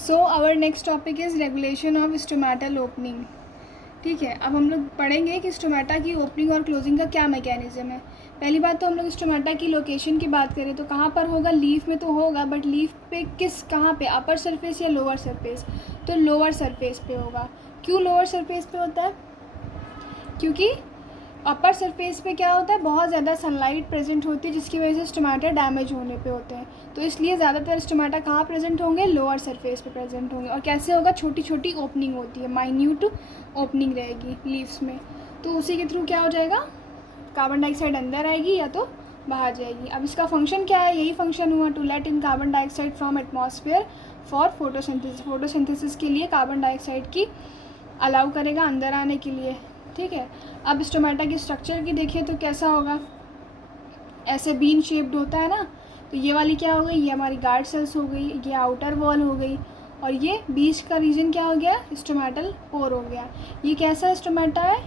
So our next topic is regulation of stomatal opening. ठीक है, अब हम लोग पढ़ेंगे कि स्टोमेटा की ओपनिंग और क्लोजिंग का क्या मैकेनिज़्म है। पहली बात तो हम लोग स्टोमेटा की लोकेशन की बात करें तो कहाँ पर होगा, लीफ में तो होगा, बट लीफ पे कहाँ पे, अपर सरफेस या लोअर सरफेस? तो लोअर सरफेस पे होगा। क्यों लोअर सरफेस पे होता है? क्योंकि अपर सरफेस पे क्या होता है, बहुत ज़्यादा सनलाइट प्रेजेंट होती है, जिसकी वजह से स्टोमेटा डैमेज होने पे होते हैं। तो इसलिए ज़्यादातर स्टोमेटा कहाँ प्रेजेंट होंगे, लोअर सरफेस पे प्रेजेंट होंगे। और कैसे होगा, छोटी छोटी ओपनिंग होती है, माइन्यूट ओपनिंग रहेगी लीव्स में। तो उसी के थ्रू क्या हो जाएगा, कार्बन डाइऑक्साइड अंदर आएगी या तो बाहर जाएगी। अब इसका फंक्शन क्या है, यही फंक्शन हुआ, to let in carbon dioxide from atmosphere for photosynthesis. Photosynthesis के लिए कार्बन डाइऑक्साइड की अलाउ करेगा अंदर आने के लिए। ठीक है, अब स्टोमेटा की स्ट्रक्चर की देखिए तो कैसा होगा, ऐसे बीन शेप्ड होता है ना। तो ये वाली क्या हो गई, ये हमारी गार्ड सेल्स हो गई, ये आउटर वॉल हो गई, और ये बीच का रीजन क्या हो गया, स्टोमेटल पोर हो गया। ये कैसा स्टोमेटा है,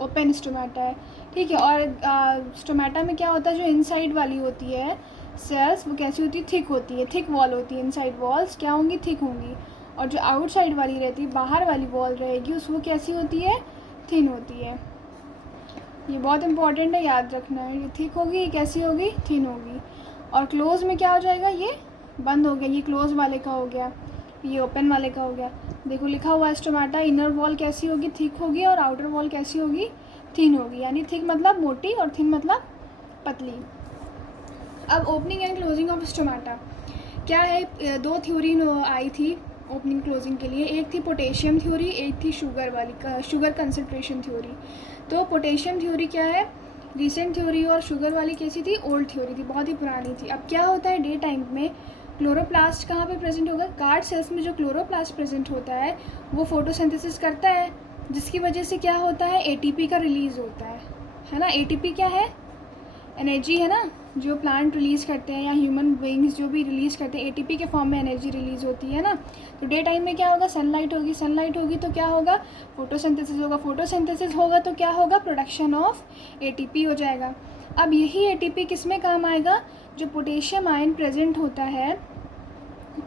ओपन स्टोमेटा है। ठीक है, और स्टोमेटा में क्या होता है, जो इनसाइड वाली होती है सेल्स वो कैसी होती है, थिक होती है, थिक वॉल होती है, इनसाइड वॉल्स क्या होंगी, थिक होंगी। और जो आउटसाइड वाली रहती है, बाहर वाली वॉल रहेगी, उस वो कैसी होती है, थिन होती है। ये बहुत इंपॉर्टेंट है, याद रखना है। ये थिक होगी, ये कैसी होगी, थिन होगी। और क्लोज में क्या हो जाएगा, ये बंद हो गया, ये क्लोज वाले का हो गया, ये ओपन वाले का हो गया। देखो लिखा हुआ है स्टोमेटा, इनर वॉल कैसी होगी, थिक होगी, और आउटर वॉल कैसी होगी, थिन होगी। यानी थिक मतलब मोटी और थिन मतलब पतली। अब opening and closing of stomata क्या है, दो थ्योरी आई थी ओपनिंग क्लोजिंग के लिए। एक थी पोटेशियम थ्योरी, एक थी शुगर वाली, शुगर कंसनट्रेशन थ्योरी। तो पोटेशियम थ्योरी क्या है, रिसेंट थ्योरी, और शुगर वाली कैसी थी, ओल्ड थ्योरी थी, बहुत ही पुरानी थी। अब क्या होता है, डे टाइम में क्लोरोप्लास्ट कहाँ पे प्रेजेंट होगा, गार्ड सेल्स में जो क्लोरोप्लास्ट प्रेजेंट होता है वो फोटोसिंथेसिस करता है, जिसकी वजह से क्या होता है, एटीपी का रिलीज़ होता है ना। एटीपी क्या है, एनर्जी है ना, जो प्लांट रिलीज़ करते हैं या ह्यूमन बीइंग्स जो भी रिलीज़ करते हैं, एटीपी के फॉर्म में एनर्जी रिलीज़ होती है ना। तो डे टाइम में क्या होगा, सनलाइट होगी, सनलाइट होगी तो क्या होगा, फोटोसिंथेसिस होगा, फोटोसिंथेसिस होगा तो क्या होगा, प्रोडक्शन ऑफ एटीपी हो जाएगा। अब यही एटीपी किस में काम आएगा, जो पोटेशियम आयन प्रेजेंट होता है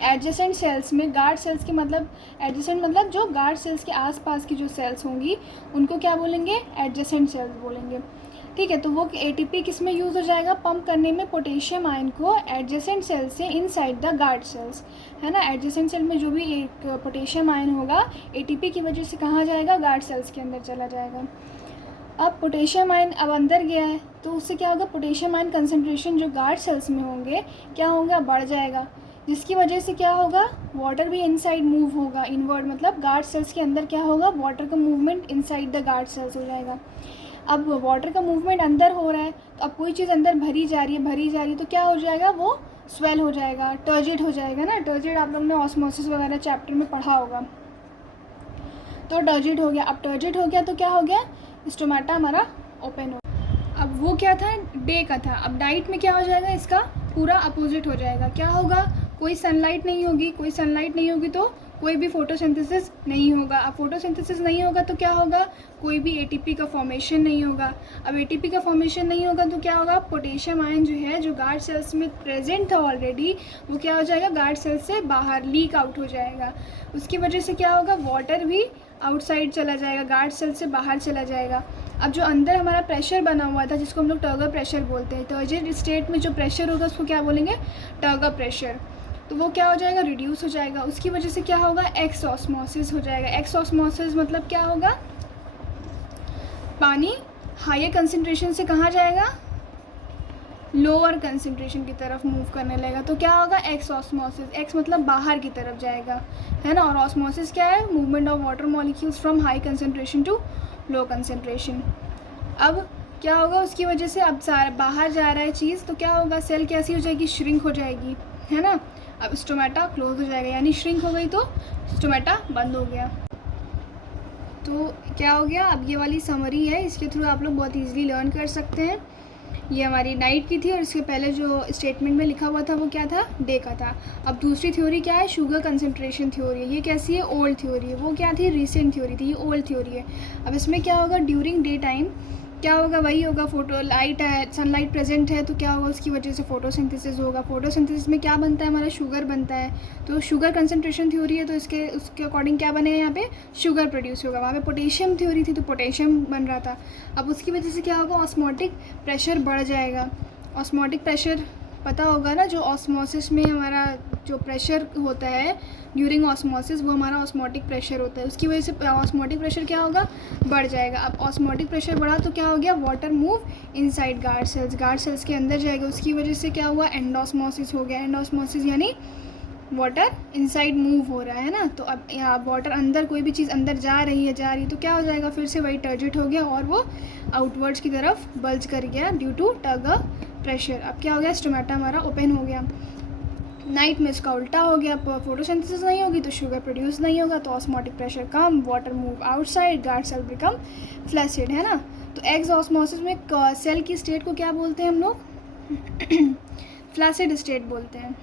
एडजेसेंट सेल्स में, गार्ड सेल्स के मतलब, एडजेसेंट मतलब जो गार्ड सेल्स के आसपास की जो सेल्स होंगी उनको क्या बोलेंगे, एडजेसेंट सेल्स बोलेंगे। ठीक है, तो वो एटीपी किस में यूज़ हो जाएगा, पंप करने में पोटेशियम आयन को एडजेसेंट सेल से इनसाइड द गार्ड सेल्स, है ना। एडजेसेंट सेल में जो भी एक पोटेशियम आयन होगा एटीपी की वजह से कहाँ जाएगा, गार्ड सेल्स के अंदर चला जाएगा। अब पोटेशियम आयन अब अंदर गया है तो उससे क्या होगा, पोटेशियम आयन कंसनट्रेशन जो गार्ड सेल्स में होंगे क्या होगा, बढ़ जाएगा, जिसकी वजह से क्या होगा, वाटर भी इनसाइड मूव होगा, इनवर्ड मतलब गार्ड सेल्स के अंदर क्या होगा, वाटर का movement inside the guard cells हो जाएगा। अब वाटर का मूवमेंट अंदर हो रहा है तो अब कोई चीज़ अंदर भरी जा रही है, भरी जा रही है तो क्या हो जाएगा, वो स्वेल हो जाएगा, टर्जिड हो जाएगा ना। टर्जिड आप लोग ने ऑस्मोसिस वगैरह चैप्टर में पढ़ा होगा। तो टर्जिड हो गया, अब टर्जिड हो गया तो क्या हो गया, स्टोमेटा हमारा ओपन हो। अब वो क्या था, डे का था, अब नाइट में क्या हो जाएगा, इसका पूरा अपोजिट हो जाएगा। क्या होगा, कोई सनलाइट नहीं होगी, कोई सनलाइट नहीं होगी तो कोई भी फोटोसिंथेसिस नहीं होगा। अब फोटोसिंथेसिस नहीं होगा तो क्या होगा, कोई भी एटीपी का फॉर्मेशन नहीं होगा। अब एटीपी का फॉर्मेशन नहीं होगा तो क्या होगा, पोटेशियम आयन जो है, जो गार्ड सेल्स में प्रेजेंट था ऑलरेडी, वो क्या हो जाएगा, गार्ड सेल्स से बाहर लीक आउट हो जाएगा। उसकी वजह से क्या होगा, वाटर भी आउटसाइड चला जाएगा, गार्ड सेल से बाहर चला जाएगा। अब जो अंदर हमारा प्रेशर बना हुआ था, जिसको हम लोग टर्गर प्रेशर बोलते हैं, टर्जिड स्टेट में जो प्रेशर होगा उसको क्या बोलेंगे, टर्गर प्रेशर, तो वो क्या हो जाएगा, रिड्यूस हो जाएगा। उसकी वजह से क्या होगा, एक्स ऑस्मोसिस हो जाएगा। एक्स ऑस्मोसिस मतलब क्या होगा, पानी हायर कंसंट्रेशन से कहाँ जाएगा, लोअर कंसंट्रेशन की तरफ मूव करने लगेगा, तो क्या होगा, एक्स ऑस्मोसिस। एक्स मतलब बाहर की तरफ जाएगा, है ना। और ऑस्मोसिस क्या है, movement of water molecules from high concentration to low concentration. अब क्या होगा, उसकी वजह से अब सारा बाहर जा रहा है चीज़, तो क्या होगा, सेल कैसी हो जाएगी, श्रिंक हो जाएगी, है ना। अब स्टोमेटा क्लोज हो जाएगा, यानी श्रिंक हो गई तो स्टोमेटा बंद हो गया। तो क्या हो गया, अब ये वाली समरी है, इसके थ्रू आप लोग बहुत ईजिली लर्न कर सकते हैं। ये हमारी नाइट की थी और इसके पहले जो स्टेटमेंट में लिखा हुआ था वो क्या था, डे का था। अब दूसरी थ्योरी क्या है, शुगर कंसंट्रेशन थ्योरी है। ये कैसी है, ओल्ड थ्योरी है। वो क्या थी, रिसेंट थ्योरी थी, ये ओल्ड थ्योरी है। अब इसमें क्या होगा, ड्यूरिंग डे टाइम क्या होगा, वही होगा, फोटो लाइट है, सनलाइट प्रेजेंट है तो क्या होगा, उसकी वजह से फोटोसिंथेसिस होगा। फोटोसिंथेसिस में क्या बनता है, हमारा शुगर बनता है। तो शुगर कंसंट्रेशन थ्योरी है तो उसके अकॉर्डिंग क्या बनेगा, यहाँ पे शुगर प्रोड्यूस होगा। वहाँ पे पोटेशियम थ्योरी थी तो पोटेशियम बन रहा था। अब उसकी वजह से क्या होगा, ऑस्मोटिक प्रेशर बढ़ जाएगा। ऑस्मोटिक प्रेशर पता होगा ना, जो ऑस्मोसिस में हमारा जो प्रेशर होता है ड्यूरिंग ऑस्मोसिस, वो हमारा ऑस्मोटिक प्रेशर होता है। उसकी वजह से ऑस्मोटिक प्रेशर क्या होगा, बढ़ जाएगा। अब ऑस्मोटिक प्रेशर बढ़ा तो क्या हो गया, water move inside guard cells के अंदर जाएगा। उसकी वजह से क्या हुआ, एंडोस्मोसिस हो गया। एंडोस्मोसिस यानी वाटर इनसाइड मूव हो रहा है ना। तो अब यहाँ वाटर अंदर, कोई भी चीज़ अंदर जा रही तो क्या हो जाएगा, फिर से वही टर्जिट हो गया और वो आउटवर्ड्स की तरफ बल्ज कर गया ड्यू टू टग प्रेशर। अब क्या हो गया, स्टोमेटा हमारा ओपन हो गया। नाइट में इसका उल्टा हो गया, फोटोसिंथेसिस नहीं होगी तो शुगर प्रोड्यूस नहीं होगा, तो ऑस्मोटिक प्रेशर कम, water move outside, guard cell become flaccid, है ना। तो एक्स ऑस्मोसिस में सेल की स्टेट को क्या बोलते हैं हम लोग, फ्लैसिड स्टेट बोलते हैं।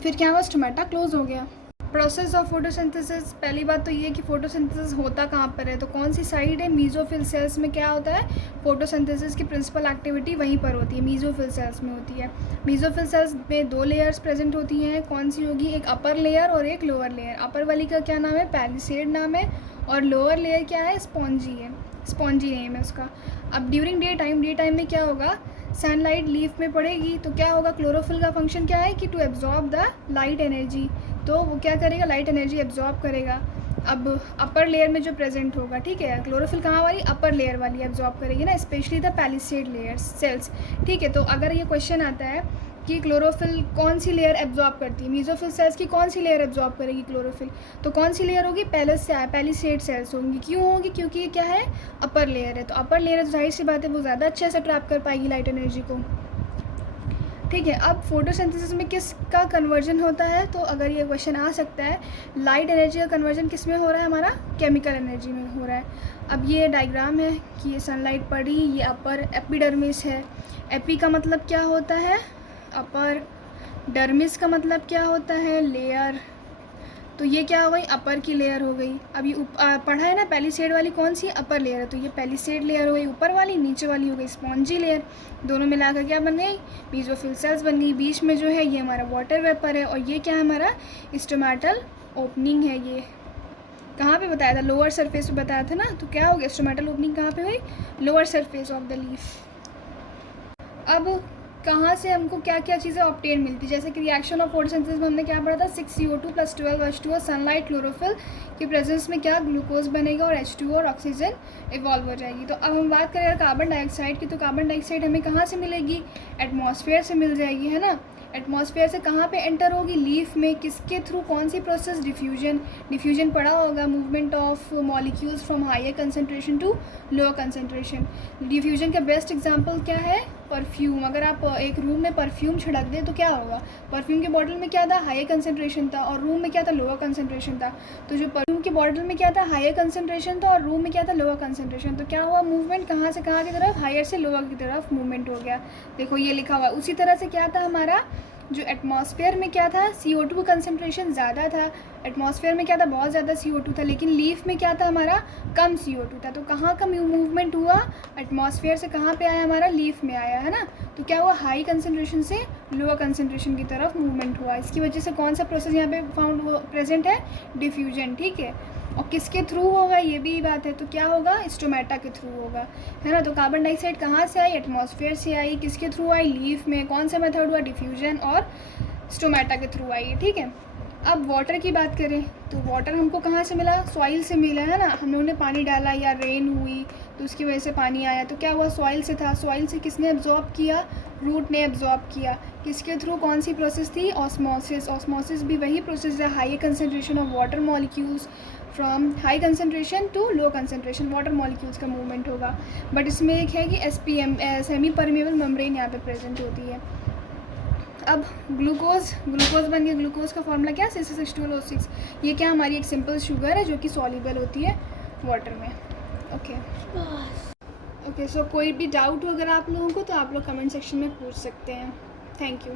फिर क्या हुआ, स्टोमेटा क्लोज हो गया। प्रोसेस ऑफ फोटोसिंथेसिस, पहली बात तो ये कि फोटोसिंथेसिस होता कहाँ पर है, तो कौन सी साइड है, मीजोफिल सेल्स में क्या होता है, फोटोसिंथेसिस की प्रिंसिपल एक्टिविटी वहीं पर होती है, मीजोफिल सेल्स में होती है। मीजोफिल सेल्स में 2 लेयर्स प्रेजेंट होती हैं, कौन सी होगी, एक अपर लेयर और एक लोअर लेयर। अपर वाली का क्या नाम है, पैलिसेड नाम है, और लोअर लेयर क्या है, स्पॉन्जी है, स्पॉन्जी नेम है उसका। अब ड्यूरिंग डे टाइम में क्या होगा, सनलाइट लीफ में पड़ेगी तो क्या होगा, क्लोरोफिल का फंक्शन क्या है कि to absorb the light energy, तो वो क्या करेगा, लाइट एनर्जी एब्जॉर्ब करेगा। अब अपर लेयर में जो प्रेजेंट होगा, ठीक है, क्लोरोफिल कहाँ वाली, अपर लेयर वाली एब्जॉर्ब करेगी ना, specially the palisade layer cells, ठीक है। तो अगर ये क्वेश्चन आता है कि क्लोरोफिल कौन सी लेयर एब्जॉर्ब करती है, मीजोफिल सेल्स की कौन सी लेयर एब्जॉर्ब करेगी क्लोरोफिल, तो कौन सी लेयर होगी, पैलिसेड सेल्स होंगी। क्यों होगी, क्योंकि ये क्या है, अपर लेयर है। तो अपर लेयर है तो जाहिर सी बात है वो ज़्यादा अच्छे से ट्रैप कर पाएगी लाइट एनर्जी को, ठीक है। अब फोटोसिंथेसिस में किसका कन्वर्जन होता है, तो अगर ये क्वेश्चन आ सकता है, लाइट एनर्जी का कन्वर्जन किस में हो रहा है, हमारा केमिकल एनर्जी में हो रहा है। अब ये डायग्राम है कि ये सनलाइट पड़ी, ये अपर एपिडर्मिस है। एपी का मतलब क्या होता है, अपर, डर्मिस का मतलब क्या होता है, लेयर। तो ये क्या हो गई, अपर की लेयर हो गई। अब ये पढ़ा है ना, पैलिसेड वाली कौन सी, अपर लेयर है, तो ये पैलिसेड लेयर हो गई ऊपर वाली, नीचे वाली हो गई स्पॉन्जी लेयर। दोनों मिलाकर क्या बन गई, मीजोफिल सेल्स बन गई। बीच में जो है ये हमारा वाटर वेपर है, और ये क्या है, हमारा स्टोमेटल ओपनिंग है। ये कहाँ पे बताया था, लोअर सरफेस पे बताया था ना। तो क्या हो गया, स्टोमेटल ओपनिंग कहाँ पे हुई, lower surface of the leaf. अब कहाँ से हमको क्या क्या चीज़ें ऑब्टेन मिलती, जैसे कि रिएक्शन ऑफ फोटोसिंथेसिस में हमने क्या पढ़ा था, 6CO2 + 12H2O, सनलाइट क्लोरोफिल की प्रेजेंस में क्या ग्लूकोज बनेगा और H2O और ऑक्सीजन इवॉल्व हो जाएगी। तो अब हम बात करें कार्बन डाइऑक्साइड की, तो कार्बन डाइऑक्साइड हमें कहाँ से मिलेगी, एटमॉस्फेयर से मिल जाएगी, है ना। एटमॉस्फेयर से कहाँ पे एंटर होगी, लीफ में, किसके थ्रू, कौन सी प्रोसेस, डिफ्यूजन पढ़ा होगा, movement of molecules from higher concentration to lower concentration. Diffusion का बेस्ट एग्जांपल क्या है, परफ्यूम। अगर आप एक रूम में परफ्यूम छिड़क दें तो क्या होगा, परफ्यूम के बॉटल में क्या था, हायर कंसंट्रेशन था, और रूम में क्या था, लोअर कंसंट्रेशन था। तो जो परफ्यूम के बॉटल में क्या था, हायर कंसंट्रेशन था, और रूम में क्या था, लोअर कंसंट्रेशन। तो क्या हुआ, मूवमेंट कहाँ से कहाँ की तरफ, हायर से लोअर की तरफ मूवमेंट हो गया। देखो ये लिखा हुआ। उसी तरह से क्या था, हमारा जो एटमॉस्फेयर में क्या था, CO2 का कंसंट्रेशन ज़्यादा था, एटमॉस्फेयर में क्या था, बहुत ज़्यादा CO2 था, लेकिन लीफ में क्या था, हमारा कम CO2 था। तो कहाँ का मूवमेंट हुआ, एटमॉस्फेयर से कहाँ पे आया, हमारा लीफ में आया, है ना। तो क्या हुआ, हाई कंसंट्रेशन से लोअर कंसंट्रेशन की तरफ मूवमेंट हुआ। इसकी वजह से कौन सा प्रोसेस यहाँ पे फाउंड प्रेजेंट है, डिफ्यूजन, ठीक है। और किसके थ्रू होगा, ये भी बात है, तो क्या होगा, स्टोमेटा के थ्रू होगा, है ना। तो कार्बन डाइऑक्साइड कहाँ से आई, एटमॉस्फेयर से आई, किसके थ्रू आई, लीफ में, कौन सा मेथड हुआ, डिफ्यूजन, और स्टोमेटा के थ्रू आई, ठीक है। अब वाटर की बात करें तो वाटर हमको कहाँ से मिला, सॉइल से मिला, है ना। हम लोगों ने पानी डाला या रेन हुई तो उसकी वजह से पानी आया, तो क्या हुआ, सॉइल से था। सॉइल से किसने एब्जॉर्ब किया, रूट ने एब्जॉर्ब किया, किसके थ्रू, कौन सी प्रोसेस थी, ऑस्मोसिस। ऑस्मोसिस भी वही प्रोसेस है, high concentration of water molecules from high concentration to low concentration, water molecules का मूवमेंट होगा। बट इसमें एक है कि SPM, सेमी परमेबल मेम्ब्रेन यहाँ पे प्रेजेंट होती है। अब ग्लूकोज बन गया। ग्लूकोज का फॉर्मूला क्या, C6H12O6। ये क्या, हमारी एक सिंपल शुगर है जो कि सॉल्युबल होती है वाटर में। ओके, सो कोई भी डाउट हो अगर आप लोगों को तो आप लोग कमेंट सेक्शन में पूछ सकते हैं। Thank you.